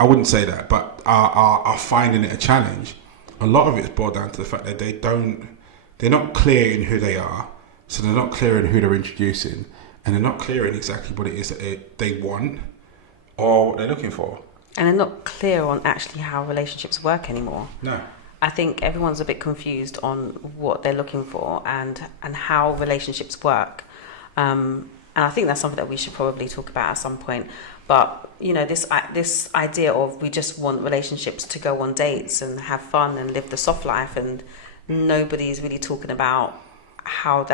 I wouldn't say that, but are finding it a challenge. A lot of it's boiled down to the fact that they're not clear in who they are, so they're not clear in who they're introducing, and they're not clear in exactly what it is that they want or what they're looking for. And they're not clear on actually how relationships work anymore. No. I think everyone's a bit confused on what they're looking for and how relationships work. And I think that's something that we should probably talk about at some point. But, you know, this idea of we just want relationships to go on dates and have fun and live the soft life, and nobody's really talking about how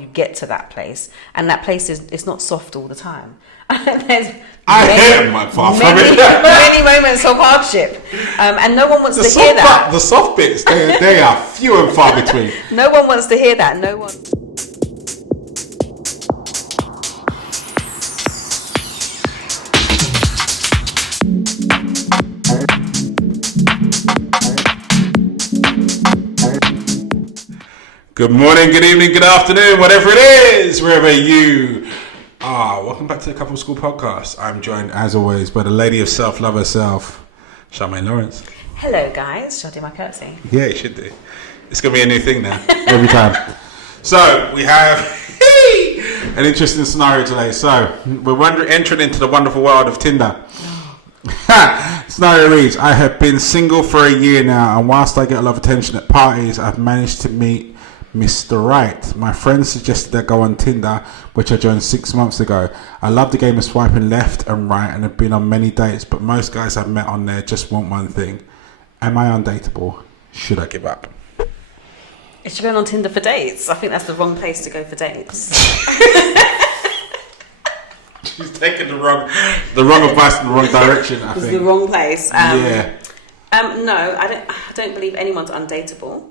you get to that place. And that place is not soft all the time. There's many moments of hardship, and no one wants to hear that. The soft bits, they are few and far between. No one wants to hear that. No one. Good morning, good evening, good afternoon, whatever it is, wherever you are. Welcome back to the Couple School Podcast. I'm joined, as always, by the lady of self-love herself, Charmaine Lawrence. Hello, guys. Should I do my curtsy? Yeah, you should do. It's going to be a new thing now, every time. So, we have an interesting scenario today. So, we're entering into the wonderful world of Tinder. Scenario reads, I have been single for a year now, and whilst I get a lot of attention at parties, I've managed to meet Mr. Right. My friend suggested I go on Tinder, which I joined 6 months ago. I love the game of swiping left and right and have been on many dates, but most guys I've met on there just want one thing. Am I undateable? Should I give up? Is she going on Tinder for dates? I think that's the wrong place to go for dates. She's taking the wrong advice in the wrong direction, I think. It's the wrong place. Yeah. No, I don't believe anyone's undateable.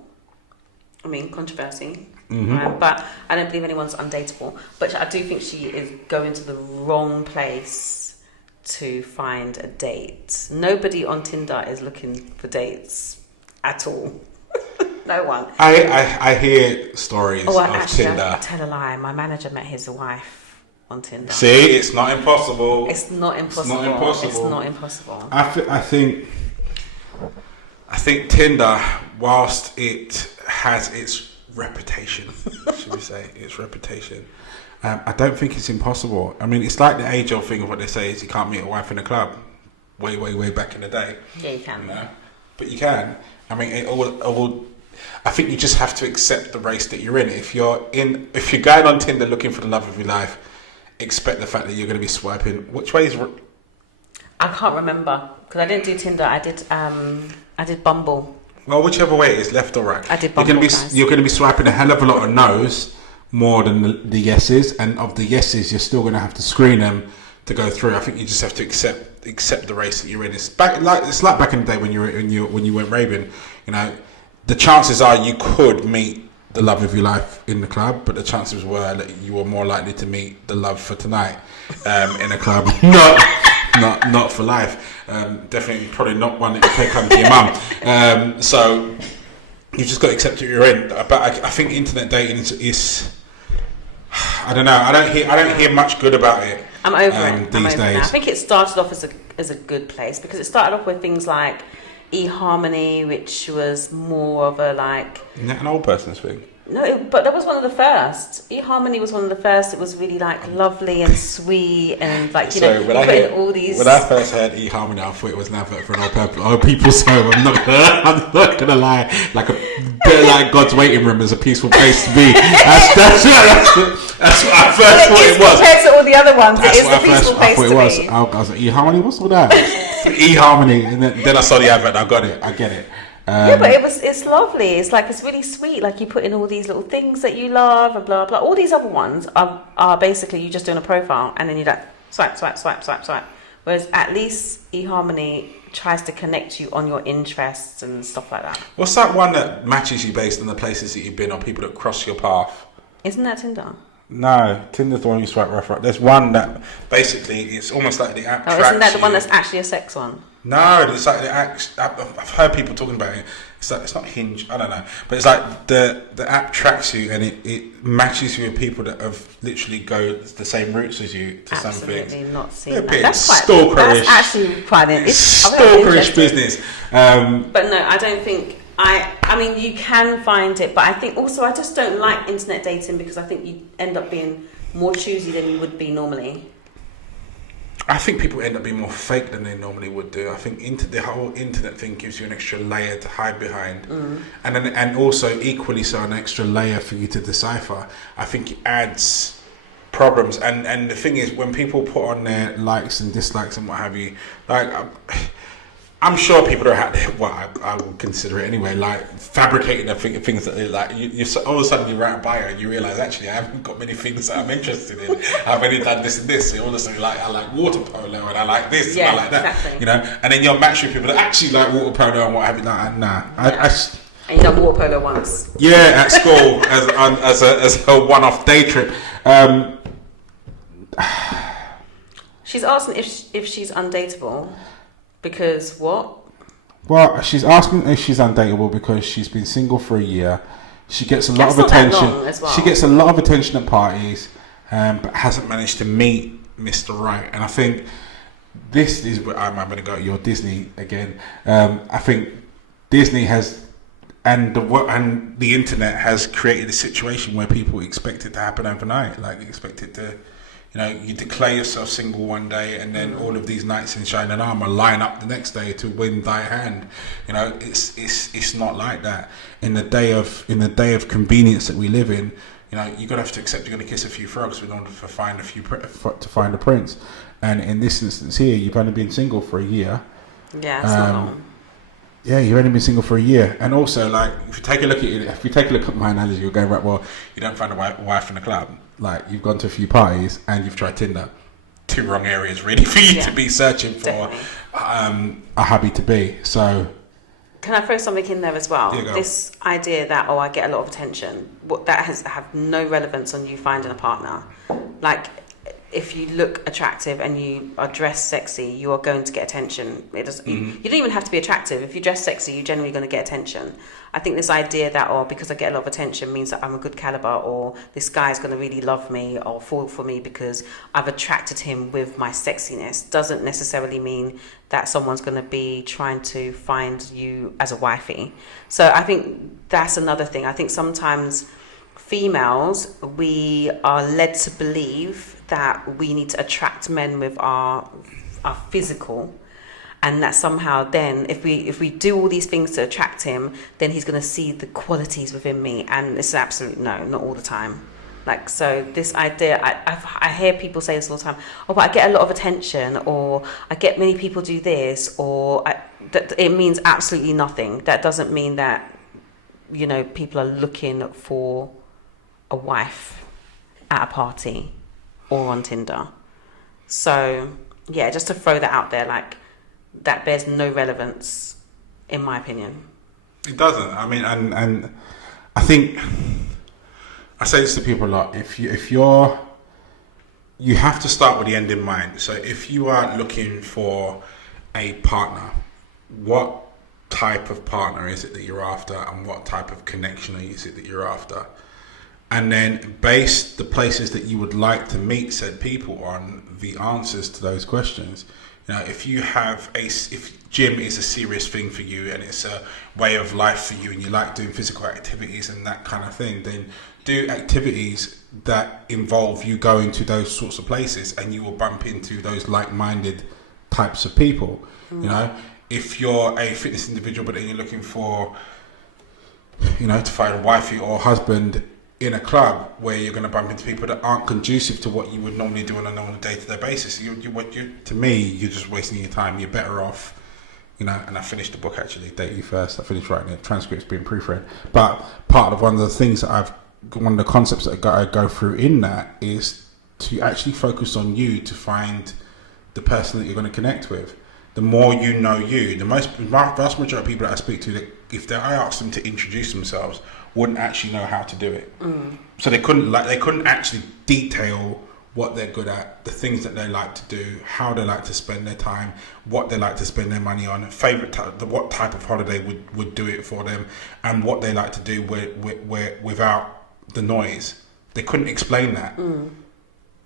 I mean, controversy, but I don't believe anyone's undateable. But I do think she is going to the wrong place to find a date. Nobody on Tinder is looking for dates at all. No one. I hear stories of Tinder. I tell a lie. My manager met his wife on Tinder. See, it's not impossible. It's not impossible. It's not impossible. I think Tinder, whilst it has its reputation, should we say, I don't think it's impossible. I mean, it's like the age-old thing of what they say is you can't meet a wife in a club. Way, way, way back in the day. Yeah, you can. You know? But you can. I mean, I think you just have to accept the race that you're in. If you're going on Tinder looking for the love of your life, expect the fact that you're going to be swiping. Which way is? I can't remember because I didn't do Tinder. I did Bumble. Well, whichever way it is, left or right. I did Bumble, you're going to be swiping a hell of a lot of no's more than the yeses, and of the yeses, you're still going to have to screen them to go through. I think you just have to accept the race that you're in. It's like back in the day when you went raving. You know, the chances are you could meet the love of your life in the club, but the chances were that you were more likely to meet the love for tonight in a club, not for life. Definitely, probably not one that you take home to your mum. So you've just got to accept what you're in. But I think internet dating is I don't know. I don't hear much good about it. I'm over it these days. I think it started off as a good place because it started off with things like eHarmony, which was more of a like. Isn't that an old person's thing? No, but that was one of the first. eHarmony was one of the first. It was really like lovely and sweet and like all these. When I first heard eHarmony, I thought it was an advert for an old people's home. I'm not gonna lie. Like a bit like God's waiting room is a peaceful place to be. That's what I first thought it was. Compared to all the other ones, it is a peaceful place to be. I was like, eHarmony, what's all that? eHarmony, and then I saw the advert. I get it. Yeah, but it's lovely. It's like it's really sweet. Like you put in all these little things that you love and blah blah. All these other ones are basically you just doing a profile and then you like swipe. Whereas at least eHarmony tries to connect you on your interests and stuff like that. What's that one that matches you based on the places that you've been or people that cross your path? Isn't that Tinder? No, Tinder's the one you swipe right. There's one that basically it's almost like the app. Oh, isn't that the one that's actually a sex one? No, it's like I've heard people talking about it, it's not Hinge, I don't know, but it's like the app tracks you and it matches you with people that have literally go the same routes as you to some things. Absolutely not seen A that. bit That's stalkerish. That's actually quite it's stalkerish business. But no, I don't think. I mean, you can find it, but I think also I just don't like internet dating because I think you end up being more choosy than you would be normally. I think people end up being more fake than they normally would do. I think the whole internet thing gives you an extra layer to hide behind, and also equally so an extra layer for you to decipher. I think it adds problems. And the thing is, when people put on their likes and dislikes and what have you, like I'm sure people are out there. Well, I would consider it anyway. Like fabricating things that they like. You all of a sudden you write a bio and you realise actually I haven't got many things that I'm interested in. I've only done this and this. So all of a sudden I like water polo and I like this and I like that. Exactly. You know, and then you're matched with people that actually like water polo and what have you. Like, nah. And you done water polo once. Yeah, at school as a one-off day trip. She's asking if she's undateable. Because what? Well, she's asking if she's undateable because she's been single for a year. She gets a lot That's of not that attention. long as well. She gets a lot of attention at parties, but hasn't managed to meet Mr. Right. And I think this is where I'm going to go. Your Disney again. I think Disney has, and the internet has created a situation where people expect it to happen overnight. Like expect it to. You know, you declare yourself single one day, and then all of these knights in shining armor line up the next day to win thy hand. You know, it's not like that. In the day of convenience that we live in, you know, you're gonna have to accept you're gonna kiss a few frogs in order to find a prince. And in this instance here, you've only been single for a year. Yeah, it's not long. Yeah, you've only been single for a year, and also like if you take a look at my analogy, you're going right. Well, you don't find a wife in the club. Like you've gone to a few parties and you've tried Tinder. Two wrong areas really for you to be searching for a hubby to be. So, can I throw something in there as well? Yeah, go. This idea that I get a lot of attention. What that has have no relevance on you finding a partner. Like, if you look attractive and you are dressed sexy, you are going to get attention. It doesn't. You don't even have to be attractive. If you dress sexy, you're generally going to get attention. I think this idea that, because I get a lot of attention means that I'm a good caliber, or this guy's going to really love me or fall for me because I've attracted him with my sexiness, doesn't necessarily mean that someone's going to be trying to find you as a wifey. So I think that's another thing. I think sometimes females, we are led to believe that we need to attract men with our physical, and that somehow then if we do all these things to attract him, then he's going to see the qualities within me. And it's absolute no, not all the time. Like, so this idea, I hear people say this all the time, but I get a lot of attention, or I get many people do this, or that it means absolutely nothing. That doesn't mean that, you know, people are looking for a wife at a party or on Tinder. So yeah, just to throw that out there, like, that bears no relevance in my opinion. It doesn't. I mean, and I think I say this to people a lot. If you have to start with the end in mind. So if you are looking for a partner, what type of partner is it that you're after, and what type of connection is it that you're after? And then base the places that you would like to meet said people on the answers to those questions. You know, if gym is a serious thing for you and it's a way of life for you, and you like doing physical activities and that kind of thing, then do activities that involve you going to those sorts of places, and you will bump into those like-minded types of people. You know, if you're a fitness individual but then you're looking for, you know, to find a wifey or husband in a club where you're going to bump into people that aren't conducive to what you would normally do on a day-to-day basis, to me, you're just wasting your time. You're better off, you know. And I finished the book actually, Date You First. I finished writing it. Transcript's been proofread. But part of one of the things that one of the concepts that I go through in that is to actually focus on you to find the person that you're going to connect with. The more you know you, the vast majority of people that I speak to, that if I asked them to introduce themselves, wouldn't actually know how to do it. So they couldn't actually detail what they're good at, the things that they like to do, how they like to spend their time, what they like to spend their money on, what type of holiday would do it for them, and what they like to do without the noise. They couldn't explain that.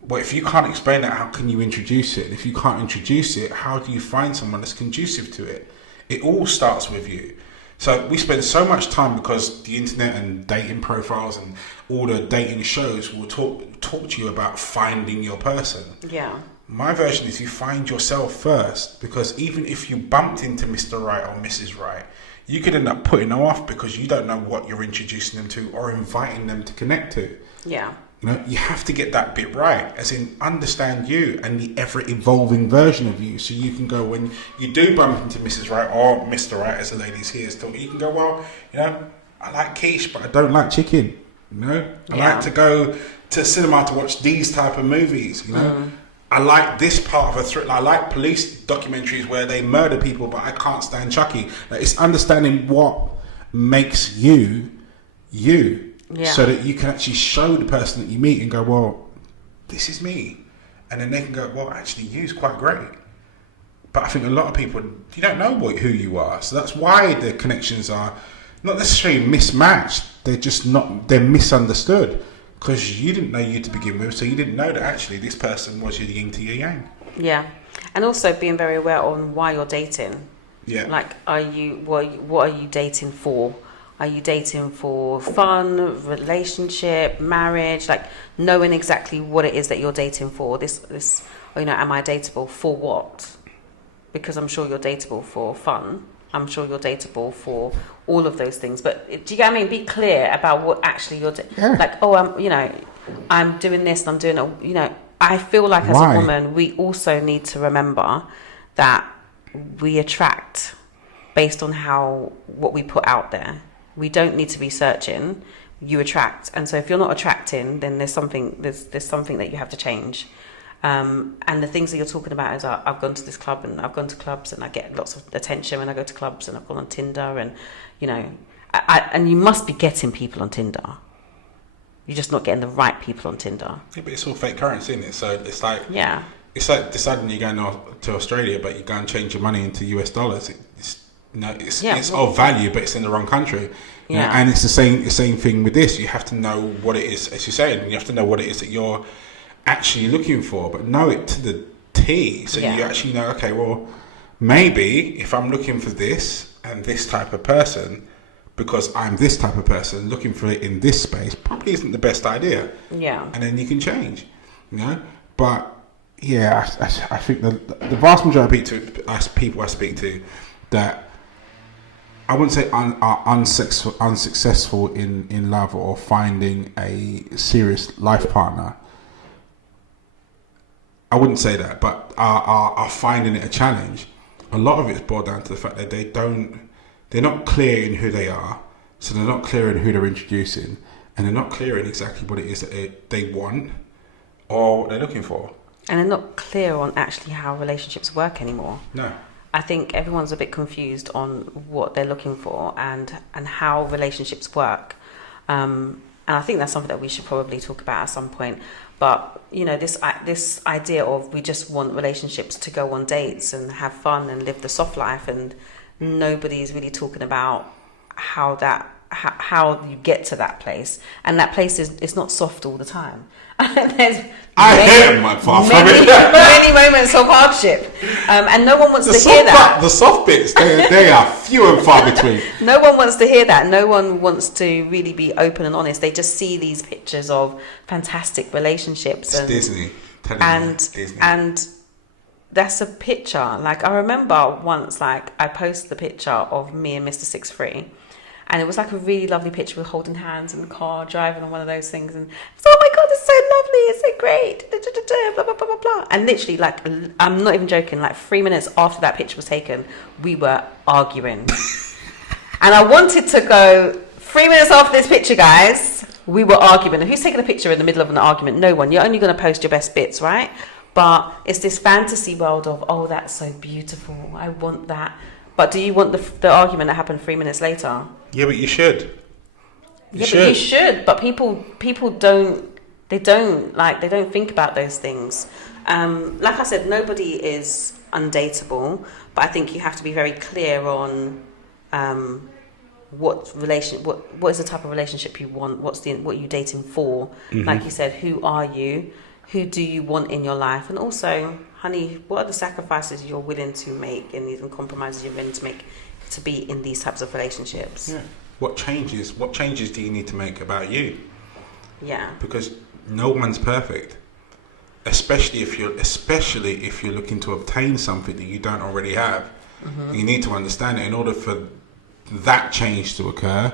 But if you can't explain that, how can you introduce it? If you can't introduce it, how do you find someone that's conducive to it? It all starts with you. So we spend so much time, because the internet and dating profiles and all the dating shows will talk to you about finding your person. Yeah. My version is you find yourself first, because even if you bumped into Mr. Right or Mrs. Right, you could end up putting them off because you don't know what you're introducing them to or inviting them to connect to. Yeah. You know, you have to get that bit right, as in understand you and the ever-evolving version of you, so you can go, when you do bump into Mrs. Right or Mr. Right, as the ladies here is talking, you can go, well, you know, I like quiche, but I don't like chicken. You know, I like to go to cinema to watch these type of movies. You know, I like this part of a thriller. I like police documentaries where they murder people, but I can't stand Chucky. Like, it's understanding what makes you, you. Yeah. So that you can actually show the person that you meet and go, well, this is me. And then they can go, well, actually, you's quite great. But I think a lot of people, you don't know who you are. So that's why the connections are not necessarily mismatched. They're just not, they're misunderstood. Because you didn't know you to begin with. So you didn't know that actually this person was your yin to your yang. Yeah. And also being very aware on why you're dating. Yeah. Like, what are you dating for? Are you dating for fun, relationship, marriage? Like, knowing exactly what it is that you're dating for. This, you know, am I dateable for what? Because I'm sure you're dateable for fun. I'm sure you're dateable for all of those things. But do you get what I mean? Be clear about what actually you're like. Oh, I'm doing this and I'm doing it. You know, I feel like as a woman, we also need to remember that we attract based on what we put out there. We don't need to be searching. You attract, and so if you're not attracting, then there's something that you have to change. And the things that you're talking about is, I've gone to this club and I've gone to clubs and I get lots of attention when I go to clubs, and I've gone on Tinder, and you know, and you must be getting people on Tinder. You're just not getting the right people on Tinder. Yeah, but it's all fake currency, isn't it? So it's like, it's like deciding you're going to Australia, but you go and change your money into US dollars. It's of value, but it's in the wrong country. You know, and it's the same thing with this. You have to know what it is, as you're saying. You have to know what it is that you're actually looking for, but know it to the T. So you actually know, okay, well, maybe if I'm looking for this and this type of person, because I'm this type of person, looking for it in this space probably isn't the best idea. Yeah. And then you can change, you know. But yeah, I think the vast majority of people I speak to that I wouldn't say are unsuccessful in love or finding a serious life partner. I wouldn't say that, but are finding it a challenge. A lot of it's boiled down to the fact that they're not clear in who they are, so they're not clear in who they're introducing, and they're not clear in exactly what it is that they want or what they're looking for. And they're not clear on actually how relationships work anymore. No. I think everyone's a bit confused on what they're looking for and how relationships work. And I think that's something that we should probably talk about at some point. But, you know, this idea of we just want relationships to go on dates and have fun and live the soft life, and nobody's really talking about how you get to that place. And that place is not soft all the time. There's many moments of hardship, and no one wants to hear that. The soft bits, they are few and far between. No one wants to hear that. No one wants to really be open and honest. They just see these pictures of fantastic relationships. It's Disney. Disney. And that's a picture. Like, I remember once, like, I posted the picture of me and Mr. 6'3", and it was like a really lovely picture. We're holding hands in the car, driving on one of those things, and it's, oh my God, it's so lovely, it's so great, blah, blah, blah, blah, blah. And literally, like, I'm not even joking, like 3 minutes after that picture was taken, we were arguing. And I wanted to go, 3 minutes after this picture, guys, we were arguing. And who's taking a picture in the middle of an argument? No one. You're only going to post your best bits, right? But it's this fantasy world of, oh, that's so beautiful, I want that. But do you want the argument that happened 3 minutes later? Yeah, but you should. You should. But people don't They don't think about those things. Like I said, nobody is undateable, but I think you have to be very clear on what is the type of relationship you want, what you're dating for. Like you said, who are you, who do you want in your life, and also, honey, what are the sacrifices you're willing to make and even compromises you're willing to make to be in these types of relationships. What changes do you need to make about you? Because no one's perfect, especially if you're looking to obtain something that you don't already have. You need to understand that in order for that change to occur,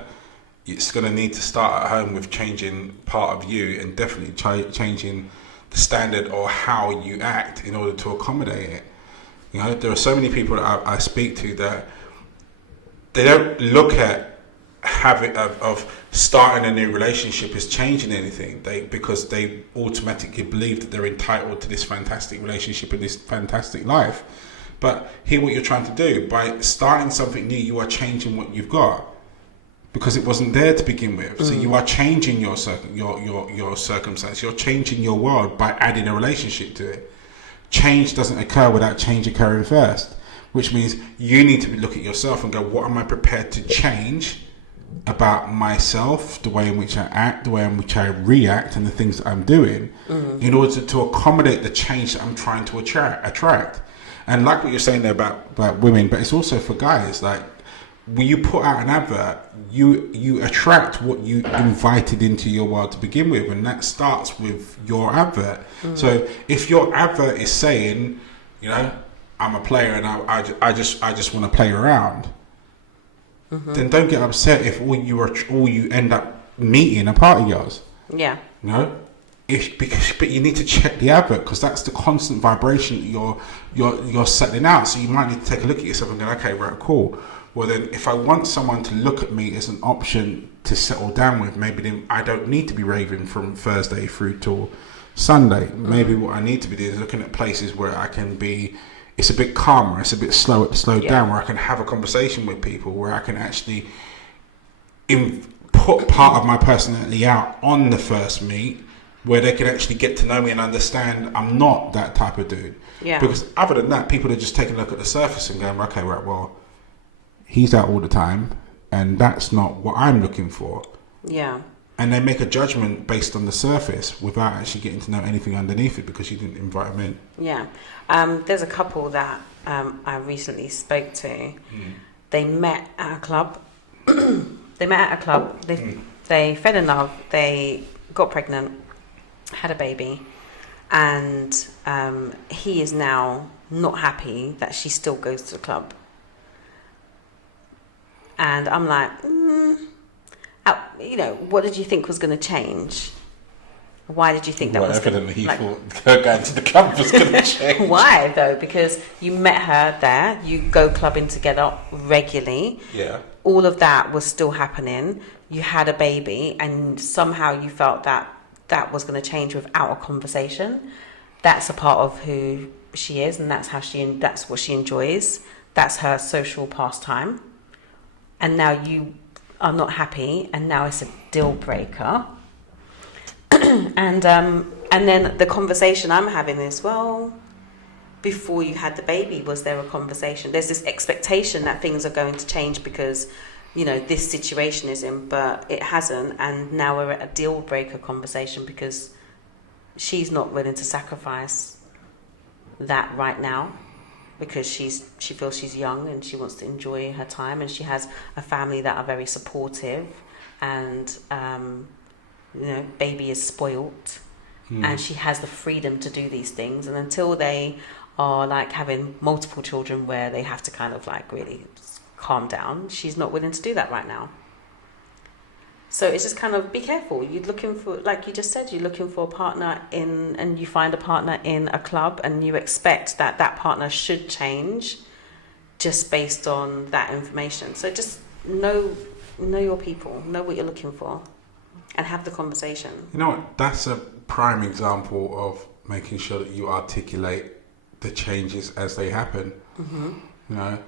it's going to need to start at home with changing part of you, and definitely changing the standard or how you act in order to accommodate it. You know, there are so many people that I speak to that they don't look at habit of starting a new relationship as changing anything, because they automatically believe that they're entitled to this fantastic relationship and this fantastic life. But hear what you're trying to do. By starting something new, you are changing what you've got, because it wasn't there to begin with. So you are changing your circumstance. You're changing your world by adding a relationship to it. Change doesn't occur without change occurring first, which means you need to look at yourself and go, what am I prepared to change about myself, the way in which I act, the way in which I react, and the things that I'm doing in order to accommodate the change that I'm trying to attract. And like what you're saying there about women, but it's also for guys. Like, when you put out an advert, you attract what you invited into your world to begin with, and that starts with your advert. So if your advert is saying, you know, I'm a player and I just want to play around, then don't get upset if all you end up meeting are party girls. Yeah. You know, but you need to check the advert, because that's the constant vibration that you're setting out. So you might need to take a look at yourself and go, okay, right, cool. Well, then if I want someone to look at me as an option to settle down with, maybe then I don't need to be raving from Thursday through till Sunday. Maybe what I need to be doing is looking at places where I can be, it's a bit calmer, it's a bit slowed down, where I can have a conversation with people, where I can actually put part of my personality out on the first meet, where they can actually get to know me and understand I'm not that type of dude. Because other than that, people are just taking a look at the surface and going, okay, right, well, he's out all the time, and that's not what I'm looking for. And they make a judgment based on the surface without actually getting to know anything underneath it, because you didn't invite them in. There's a couple that I recently spoke to. They met at a club. They fell in love. They got pregnant, had a baby, and he is now not happy that she still goes to the club. And I'm like, you know, what did you think was going to change? Why did you think that was going to change? Evidently, he thought her going to the club was going to change. Why, though? Because you met her there, you go clubbing together regularly. All of that was still happening. You had a baby, and somehow you felt that was going to change without a conversation. That's a part of who she is, and that's what she enjoys. That's her social pastime. And now you are not happy, and now it's a deal breaker. and then the conversation I'm having is, well, before you had the baby, was there a conversation? There's this expectation that things are going to change because, you know, this situation is in, but it hasn't. And now we're at a deal breaker conversation because she's not willing to sacrifice that right now, because she feels she's young and she wants to enjoy her time, and she has a family that are very supportive, and you know, baby is spoilt, and she has the freedom to do these things. And until they are like having multiple children where they have to kind of like really calm down, she's not willing to do that right now. So it's just kind of, be careful. You're looking for, like you just said, you're looking for a partner and you find a partner in a club, and you expect that partner should change just based on that information. So just know your people, know what you're looking for, and have the conversation. You know what? That's a prime example of making sure that you articulate the changes as they happen. You know,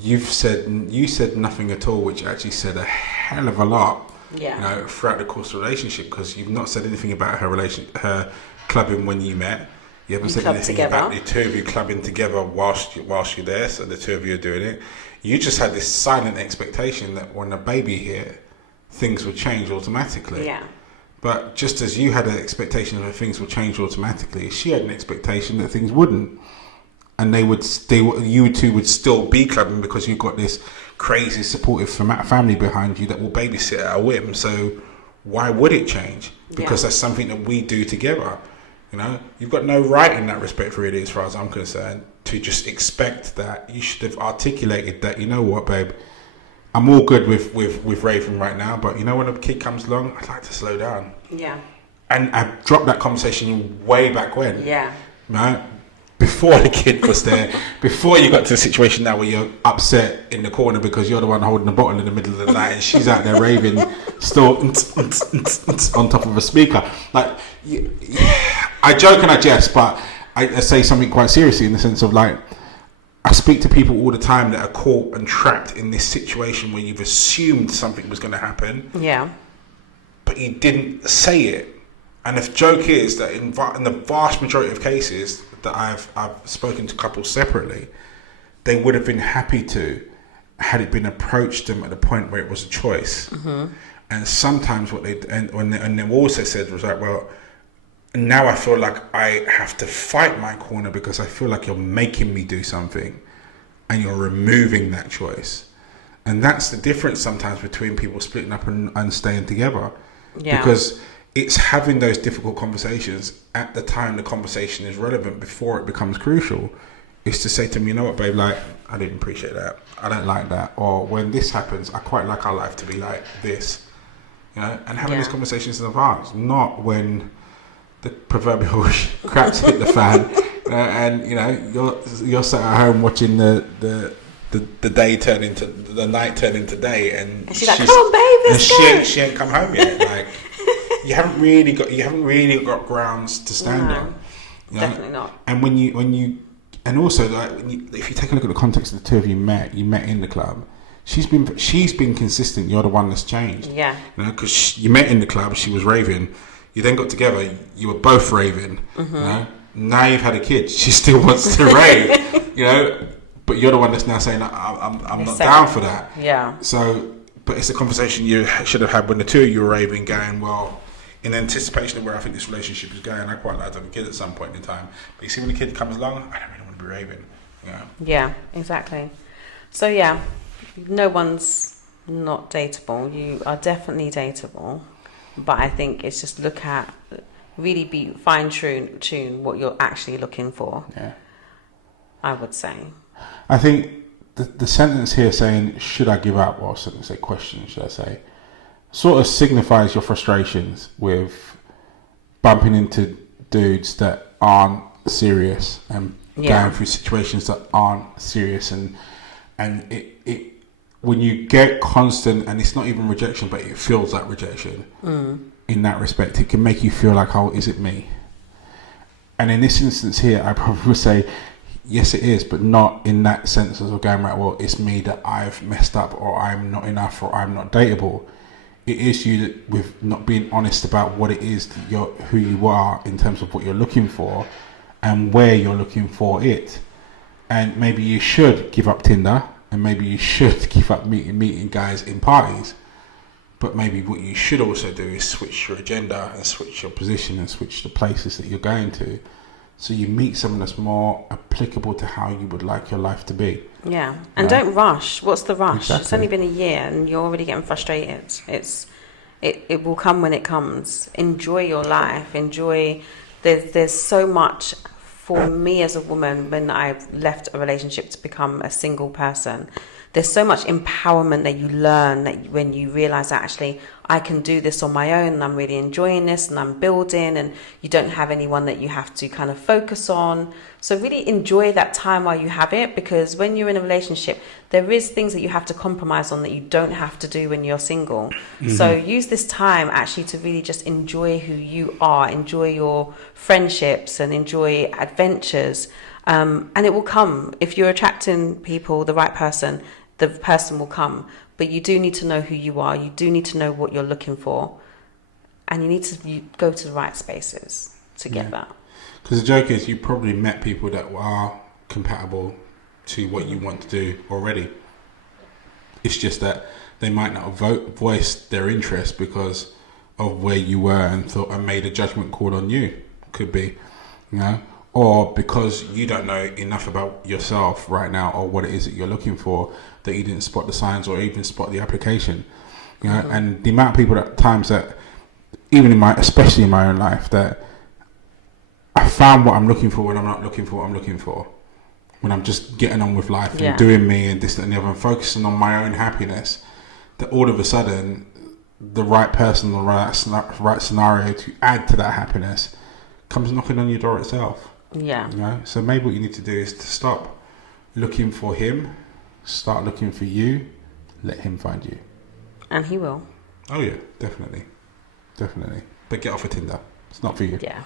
you said nothing at all, which actually said a hell of a lot throughout the course of the relationship, because you've not said anything about her clubbing when you met. You haven't said anything about the two of you clubbing together whilst you're there, so the two of you are doing it. You just had this silent expectation that when a baby hit, things would change automatically. Yeah. But just as you had an expectation that things would change automatically, she had an expectation that things wouldn't. And you two would still be clubbing because you've got this crazy supportive family behind you that will babysit at a whim. So why would it change? Because that's something that we do together. You've got no right in that respect, really, as far as I'm concerned, to just expect that. You should have articulated that, you know what, babe, I'm all good with raving right now, but when a kid comes along, I'd like to slow down. Yeah. And I dropped that conversation way back when. Yeah. Right? Before the kid was there, before you got to the situation now where you're upset in the corner because you're the one holding the bottle in the middle of the night and she's out there raving still on top of a speaker. Like, I joke and I jest, but I say something quite seriously in the sense of, like, I speak to people all the time that are caught and trapped in this situation where you've assumed something was going to happen. Yeah. But you didn't say it. And the joke is that in the vast majority of cases that I've spoken to couples separately, they would have been happy to, had it been approached them at the point where it was a choice. Mm-hmm. And sometimes what they've also said was like, well, now I feel like I have to fight my corner because I feel like you're making me do something and you're removing that choice. And that's the difference sometimes between people splitting up and staying together. Yeah. Because it's having those difficult conversations at the time the conversation is relevant before it becomes crucial. Is to say to them, you know what, babe, like, I didn't appreciate that. I don't like that. Or when this happens, I quite like our life to be like this. And having these conversations in advance, not when the proverbial crap's hit the fan, and you're sat at home watching the day turn into the night turn into day, and she's like, "Come on, babe, let's go." She ain't come home yet. Like, you haven't really got grounds to stand on. Definitely not. And when you and also, like, if you take a look at the context of the two of you met in the club. She's been consistent. You're the one that's changed. Yeah. Because you met in the club, she was raving. You then got together, you were both raving. Mm-hmm. Now you've had a kid, she still wants to rave. But you're the one that's now saying, I'm not down for that. Yeah. So, but it's a conversation you should have had when the two of you were raving, going, well, in anticipation of where I think this relationship is going, I quite like to have a kid at some point in time. But you see, when the kid comes along, I don't really want to be raving. Yeah, exactly. So yeah, no one's not dateable. You are definitely dateable. But I think it's just really fine tune what you're actually looking for. Yeah. I would say. I think the sentence here saying, should I give up, or sentence, a question, should I say, sort of signifies your frustrations with bumping into dudes that aren't serious and going through situations that aren't serious, and it when you get constant, and it's not even rejection, but it feels like rejection. In that respect, it can make you feel like, oh, is it me? And in this instance here, I probably would say, yes, it is, but not in that sense of going, right, well, it's me that I've messed up, or I'm not enough, or I'm not dateable. It is you that, with not being honest about what it is that who you are in terms of what you're looking for and where you're looking for it. And maybe you should give up Tinder, and maybe you should give up meeting guys in parties. But maybe what you should also do is switch your agenda and switch your position and switch the places that you're going to, so you meet someone that's more applicable to how you would like your life to be. Yeah, and don't rush. What's the rush? Exactly. It's only been a year and you're already getting frustrated. It will come when it comes. Enjoy your life. Enjoy. There's so much for me as a woman when I've left a relationship to become a single person. There's so much empowerment that you learn that when you realize that actually I can do this on my own and I'm really enjoying this and I'm building, and you don't have anyone that you have to kind of focus on. So really enjoy that time while you have it, because when you're in a relationship, there is things that you have to compromise on that you don't have to do when you're single. Mm-hmm. So use this time actually to really just enjoy who you are, enjoy your friendships and enjoy adventures. And it will come. If you're attracting people, the right person, the person will come. but you do need to know who you are. You do need to know what you're looking for, and you need to go to the right spaces to get that. Because the joke is, you probably met people that are compatible to what you want to do already. It's just that they might not have voiced their interest because of where you were and made a judgment call on you. Could be, or because you don't know enough about yourself right now or what it is that you're looking for, that you didn't spot the signs or even spot the application. And the amount of people at times that, even especially in my own life, that I found what I'm looking for when I'm not looking for what I'm looking for. When I'm just getting on with life and doing me and this, that, and the other, and focusing on my own happiness, that all of a sudden the right person, the right scenario to add to that happiness comes knocking on your door itself. So maybe what you need to do is to stop looking for him, start looking for you, let him find you. And he will. Oh yeah, definitely. But get off of Tinder. It's not for you. Yeah.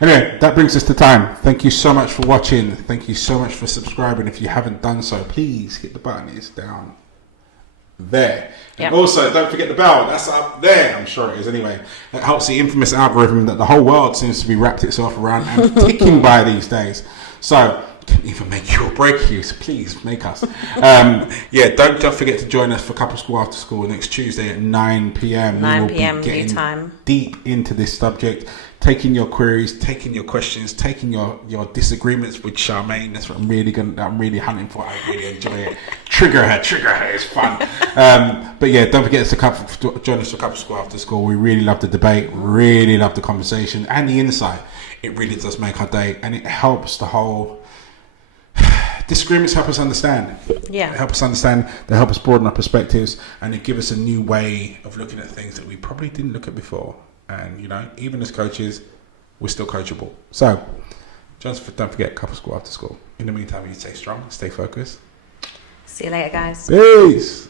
Anyway, that brings us to time. Thank you so much for watching. Thank you so much for subscribing. If you haven't done so, please hit the button. It's down there. And also, don't forget the bell. That's up there. I'm sure it is anyway. It helps the infamous algorithm that the whole world seems to be wrapped itself around and ticking by these days. So, can either make you or break you, so please make us. Don't forget to join us for Couple School After School next Tuesday at 9 p.m. 9 p.m. new time. Deep into this subject, taking your queries, taking your questions, taking your disagreements with Charmaine. That's what I'm really hunting for. I really enjoy it. Trigger her, it's fun. Don't forget to join us for Couple School After School. We really love the debate, really love the conversation and the insight. It really does make our day, and it helps the whole. Disagreements help us understand. Yeah. They help us understand. They help us broaden our perspectives, and they give us a new way of looking at things that we probably didn't look at before. And even as coaches, we're still coachable. So, just don't forget Couple School After School. In the meantime, you stay strong, stay focused. See you later, guys. Peace.